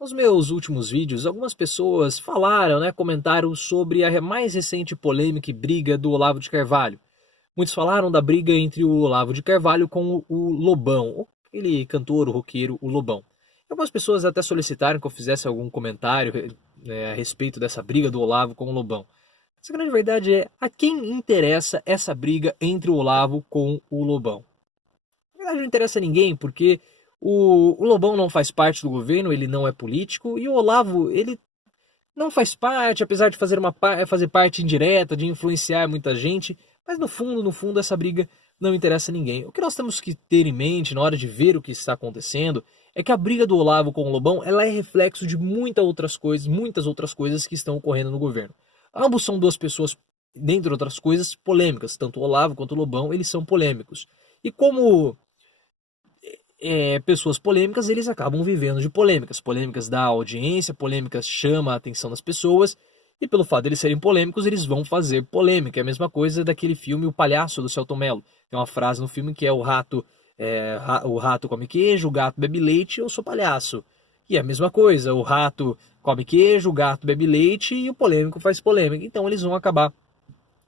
Nos meus últimos vídeos, algumas pessoas falaram, comentaram sobre a mais recente polêmica e briga do Olavo de Carvalho. Muitos falaram da briga entre o Olavo de Carvalho com o Lobão, aquele cantor, o roqueiro, o Lobão. Algumas pessoas até solicitaram que eu fizesse algum comentário a respeito dessa briga do Olavo com o Lobão. Mas a grande verdade é, a quem interessa essa briga entre o Olavo com o Lobão? Na verdade não interessa a ninguém, porque o Lobão não faz parte do governo, ele não é político, e o Olavo, ele não faz parte, apesar de fazer parte indireta, de influenciar muita gente, mas no fundo, essa briga não interessa a ninguém. O que nós temos que ter em mente na hora de ver o que está acontecendo é que a briga do Olavo com o Lobão, ela é reflexo de muitas outras coisas que estão ocorrendo no governo. Ambos são duas pessoas, dentre outras coisas, polêmicas, tanto o Olavo quanto o Lobão, eles são polêmicos. E como pessoas polêmicas, eles acabam vivendo de polêmicas. Polêmicas da audiência, polêmicas chamam a atenção das pessoas, e pelo fato de eles serem polêmicos, eles vão fazer polêmica. É a mesma coisa daquele filme O Palhaço, do Selton Mello. Tem uma frase no filme que é o rato come queijo, o gato bebe leite, eu sou palhaço. E é a mesma coisa, o rato come queijo, o gato bebe leite e o polêmico faz polêmica. Então eles vão acabar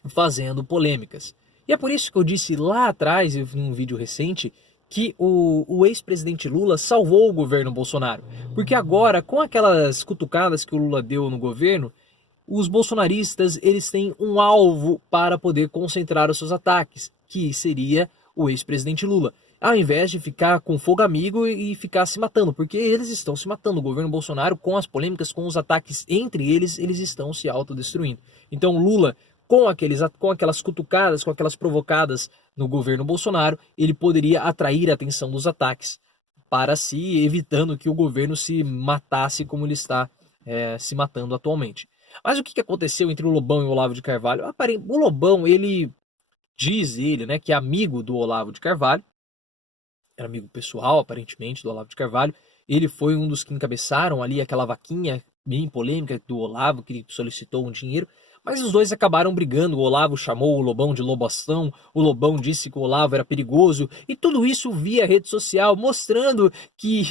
fazendo polêmicas. E é por isso que eu disse lá atrás, em um vídeo recente, que o ex-presidente Lula salvou o governo Bolsonaro. Porque agora, com aquelas cutucadas que o Lula deu no governo, os bolsonaristas eles têm um alvo para poder concentrar os seus ataques, que seria o ex-presidente Lula. Ao invés de ficar com fogo amigo e ficar se matando, porque eles estão se matando. O governo Bolsonaro, com as polêmicas, com os ataques entre eles, eles estão se autodestruindo. Então Lula, com aquelas cutucadas, com aquelas provocadas no governo Bolsonaro, ele poderia atrair a atenção dos ataques para si, evitando que o governo se matasse como ele está se matando atualmente. Mas o que aconteceu entre o Lobão e o Olavo de Carvalho? O Lobão, ele diz que é amigo do Olavo de Carvalho, era amigo pessoal, aparentemente, do Olavo de Carvalho. Ele foi um dos que encabeçaram ali aquela vaquinha bem polêmica do Olavo, que solicitou um dinheiro. Mas os dois acabaram brigando, o Olavo chamou o Lobão de lobação, o Lobão disse que o Olavo era perigoso, e tudo isso via rede social, mostrando que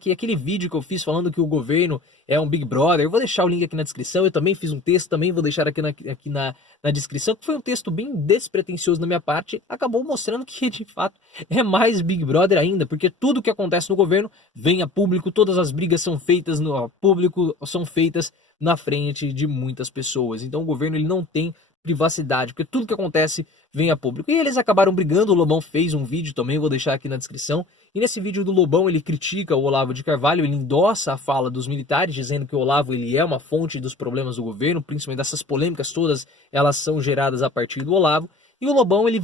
que aquele vídeo que eu fiz falando que o governo é um Big Brother, eu vou deixar o link aqui na descrição, eu também fiz um texto, também vou deixar aqui na descrição, que foi um texto bem despretensioso da minha parte, acabou mostrando que de fato é mais Big Brother ainda, porque tudo que acontece no governo vem a público, todas as brigas são feitas no público, são feitas na frente de muitas pessoas. Então o governo ele não tem privacidade, porque tudo que acontece vem a público. E eles acabaram brigando, o Lobão fez um vídeo também, vou deixar aqui na descrição. E nesse vídeo do Lobão ele critica o Olavo de Carvalho, ele endossa a fala dos militares, dizendo que o Olavo ele é uma fonte dos problemas do governo, principalmente dessas polêmicas todas, elas são geradas a partir do Olavo. E o Lobão ele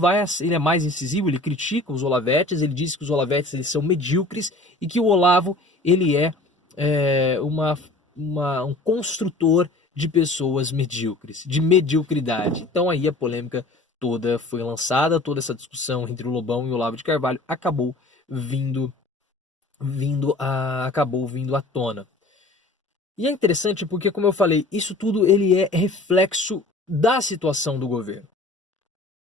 é mais incisivo, ele critica os Olavetes, ele diz que os Olavetes eles são medíocres e que o Olavo ele é um construtor de pessoas medíocres, de mediocridade. Então aí a polêmica toda foi lançada, toda essa discussão entre o Lobão e o Olavo de Carvalho acabou vindo à tona. E é interessante porque, como eu falei, isso tudo ele é reflexo da situação do governo.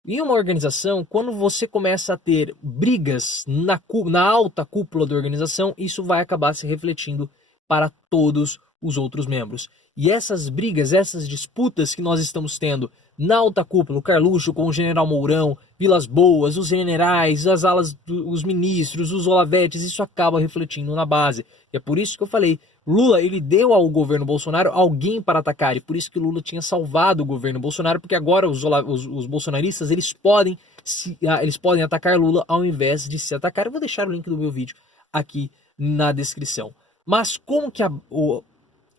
Em uma organização, quando você começa a ter brigas na alta cúpula da organização, isso vai acabar se refletindo para todos os outros membros. E essas brigas, essas disputas que nós estamos tendo na alta cúpula, o Carluxo com o general Mourão, Vilas Boas, os generais, as alas dos ministros, os Olavetes, isso acaba refletindo na base. E é por isso que eu falei, Lula ele deu ao governo Bolsonaro alguém para atacar, e por isso que Lula tinha salvado o governo Bolsonaro, porque agora os bolsonaristas eles podem atacar Lula ao invés de se atacar. Eu vou deixar o link do meu vídeo aqui na descrição. Mas como que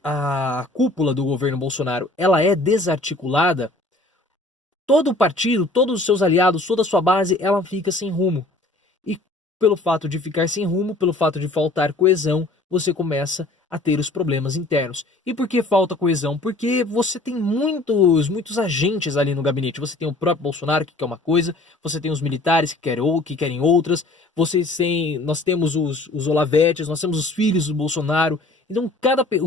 a cúpula do governo Bolsonaro ela é desarticulada, todo o partido, todos os seus aliados, toda a sua base, ela fica sem rumo. E pelo fato de ficar sem rumo, pelo fato de faltar coesão, você começa a ter os problemas internos. E por que falta coesão? Porque você tem muitos agentes ali no gabinete. Você tem o próprio Bolsonaro, que quer uma coisa, você tem os militares que querem outras, nós temos os Olavetes, nós temos os filhos do Bolsonaro, então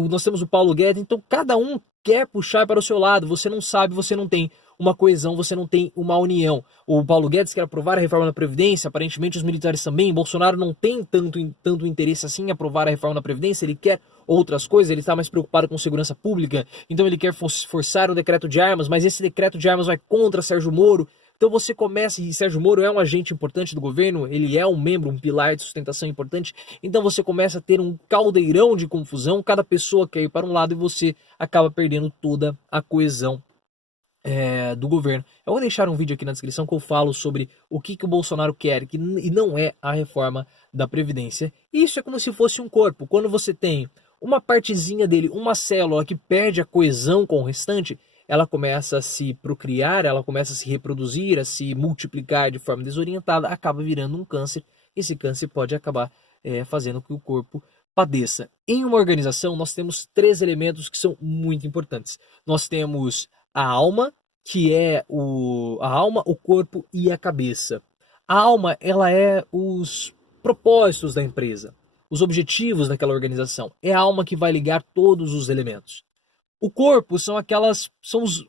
nós temos o Paulo Guedes, então cada um quer puxar para o seu lado, você não sabe, você não tem uma coesão, você não tem uma união. O Paulo Guedes quer aprovar a reforma da Previdência, aparentemente os militares também. Bolsonaro não tem tanto interesse assim em aprovar a reforma da Previdência, ele quer outras coisas, ele está mais preocupado com segurança pública, então ele quer forçar o decreto de armas, mas esse decreto de armas vai contra Sérgio Moro. Então você começa, e Sérgio Moro é um agente importante do governo, ele é um membro, um pilar de sustentação importante, então você começa a ter um caldeirão de confusão, cada pessoa quer ir para um lado e você acaba perdendo toda a coesão do governo. Eu vou deixar um vídeo aqui na descrição que eu falo sobre o que o Bolsonaro quer, e não é a reforma da Previdência. Isso é como se fosse um corpo. Quando você tem uma partezinha dele, uma célula que perde a coesão com o restante, ela começa a se procriar, ela começa a se reproduzir, a se multiplicar de forma desorientada, acaba virando um câncer. Esse câncer pode acabar fazendo com que o corpo padeça. Em uma organização, nós temos 3 elementos que são muito importantes. Nós temos a alma, que é a alma, o corpo e a cabeça. A alma, ela é os propósitos da empresa, os objetivos daquela organização. É a alma que vai ligar todos os elementos. O corpo são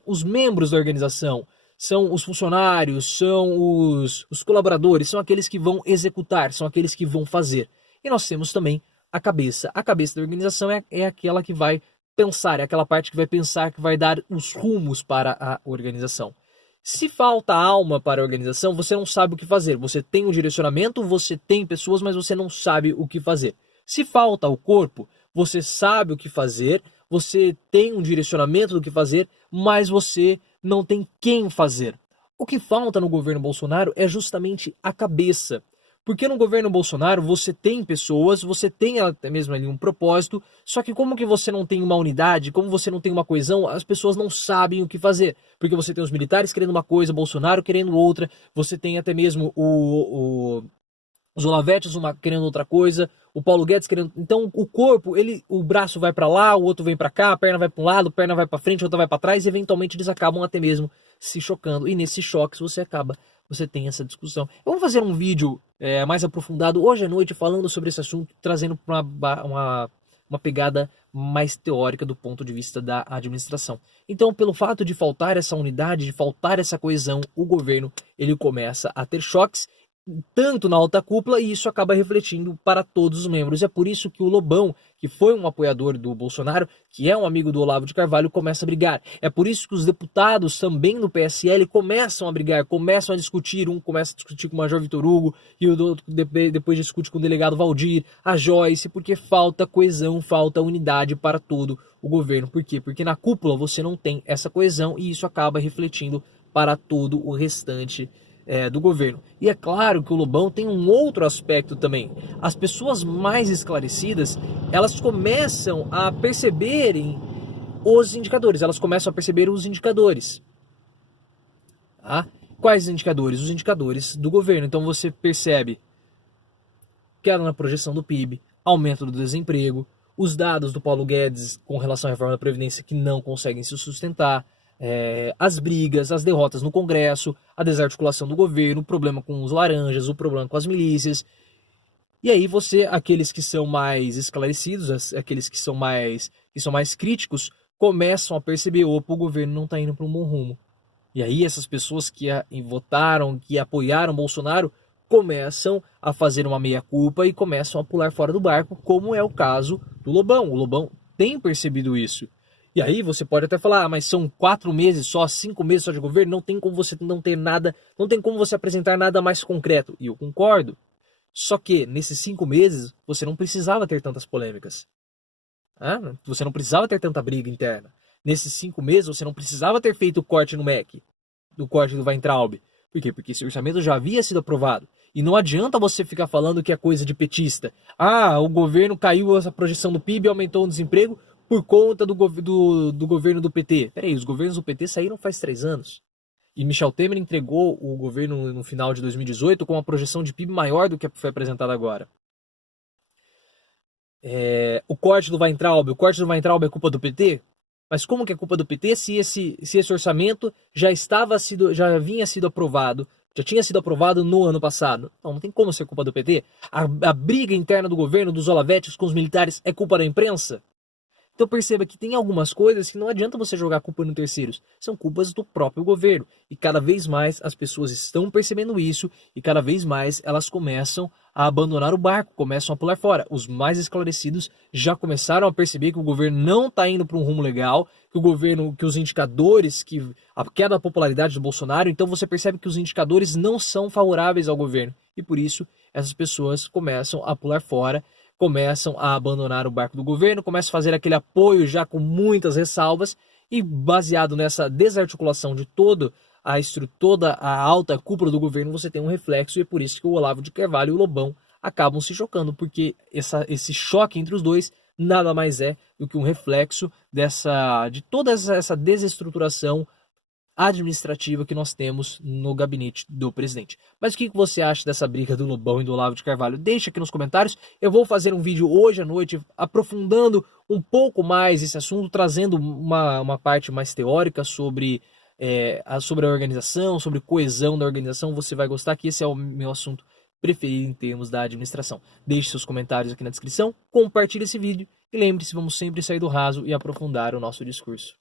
os membros da organização, são os funcionários, são os colaboradores, são aqueles que vão executar, são aqueles que vão fazer. E nós temos também a cabeça. A cabeça da organização é aquela que vai pensar, é aquela parte que vai pensar, que vai dar os rumos para a organização. Se falta alma para a organização, você não sabe o que fazer. Você tem um direcionamento, você tem pessoas, mas você não sabe o que fazer. Se falta o corpo, você sabe o que fazer, você tem um direcionamento do que fazer, mas você não tem quem fazer. O que falta no governo Bolsonaro é justamente a cabeça. Porque no governo Bolsonaro você tem pessoas, você tem até mesmo ali um propósito, só que como que você não tem uma unidade, como você não tem uma coesão, as pessoas não sabem o que fazer. Porque você tem os militares querendo uma coisa, Bolsonaro querendo outra, você tem até mesmo os Olavetes querendo outra coisa, o Paulo Guedes querendo... Então o corpo, o braço vai para lá, o outro vem para cá, a perna vai para um lado, a perna vai para frente, a outra vai para trás, e eventualmente eles acabam até mesmo se chocando. E nesses choques você tem essa discussão. Eu vou fazer um vídeo mais aprofundado hoje à noite falando sobre esse assunto, trazendo uma pegada mais teórica do ponto de vista da administração. Então, pelo fato de faltar essa unidade, de faltar essa coesão, o governo ele começa a ter choques, tanto na alta cúpula, e isso acaba refletindo para todos os membros. É por isso que o Lobão, que foi um apoiador do Bolsonaro, que é um amigo do Olavo de Carvalho, começa a brigar. É por isso que os deputados também do PSL começam a brigar, começam a discutir. Um começa a discutir com o Major Vitor Hugo, e o outro depois discute com o delegado Valdir, a Joyce, porque falta coesão, falta unidade para todo o governo. Por quê? Porque na cúpula você não tem essa coesão, e isso acaba refletindo para todo o restante do governo. E é claro que o Lobão tem um outro aspecto também. As pessoas mais esclarecidas, elas começam a perceberem os indicadores. Elas começam a perceber os indicadores. Tá? Quais indicadores? Os indicadores do governo. Então você percebe queda na projeção do PIB, aumento do desemprego, os dados do Paulo Guedes com relação à reforma da Previdência que não conseguem se sustentar, as brigas, as derrotas no Congresso, a desarticulação do governo, o problema com os laranjas, o problema com as milícias. E aí aqueles que são mais esclarecidos, aqueles que são mais críticos, começam a perceber, opa, o governo não está indo para um bom rumo. E aí essas pessoas que votaram, que apoiaram Bolsonaro, começam a fazer uma meia-culpa e começam a pular fora do barco, como é o caso do Lobão. O Lobão tem percebido isso. E aí você pode até falar, mas são 4 meses só, 5 meses só de governo, não tem como você não ter nada, não tem como você apresentar nada mais concreto. E eu concordo. Só que nesses 5 meses você não precisava ter tantas polêmicas. Você não precisava ter tanta briga interna. Nesses 5 meses você não precisava ter feito o corte no MEC, do corte do Weintraub. Por quê? Porque esse orçamento já havia sido aprovado. E não adianta você ficar falando que é coisa de petista. O governo caiu essa projeção do PIB, aumentou o desemprego por conta do governo do PT. Peraí, os governos do PT saíram faz 3 anos. E Michel Temer entregou o governo no final de 2018 com uma projeção de PIB maior do que foi apresentada agora. O corte do Weintraub é culpa do PT? Mas como que é culpa do PT se esse orçamento já havia sido aprovado, já tinha sido aprovado no ano passado? Não tem como ser culpa do PT. A briga interna do governo, dos Olavetes com os militares, é culpa da imprensa? Então perceba que tem algumas coisas que não adianta você jogar a culpa no terceiros, são culpas do próprio governo. E cada vez mais as pessoas estão percebendo isso e cada vez mais elas começam a abandonar o barco, começam a pular fora. Os mais esclarecidos já começaram a perceber que o governo não está indo para um rumo legal, que os indicadores, que a queda da popularidade do Bolsonaro, então você percebe que os indicadores não são favoráveis ao governo. E por isso essas pessoas começam a pular fora, começam a abandonar o barco do governo, começam a fazer aquele apoio já com muitas ressalvas e baseado nessa desarticulação de toda a alta cúpula do governo, você tem um reflexo e é por isso que o Olavo de Carvalho e o Lobão acabam se chocando, porque esse choque entre os dois nada mais é do que um reflexo de toda essa desestruturação administrativa que nós temos no gabinete do presidente. Mas o que você acha dessa briga do Lobão e do Olavo de Carvalho? Deixa aqui nos comentários. Eu vou fazer um vídeo hoje à noite aprofundando um pouco mais esse assunto, trazendo uma parte mais teórica sobre a organização, sobre coesão da organização. Você vai gostar, que esse é o meu assunto preferido em termos da administração. Deixe seus comentários aqui na descrição, compartilhe esse vídeo e lembre-se, vamos sempre sair do raso e aprofundar o nosso discurso.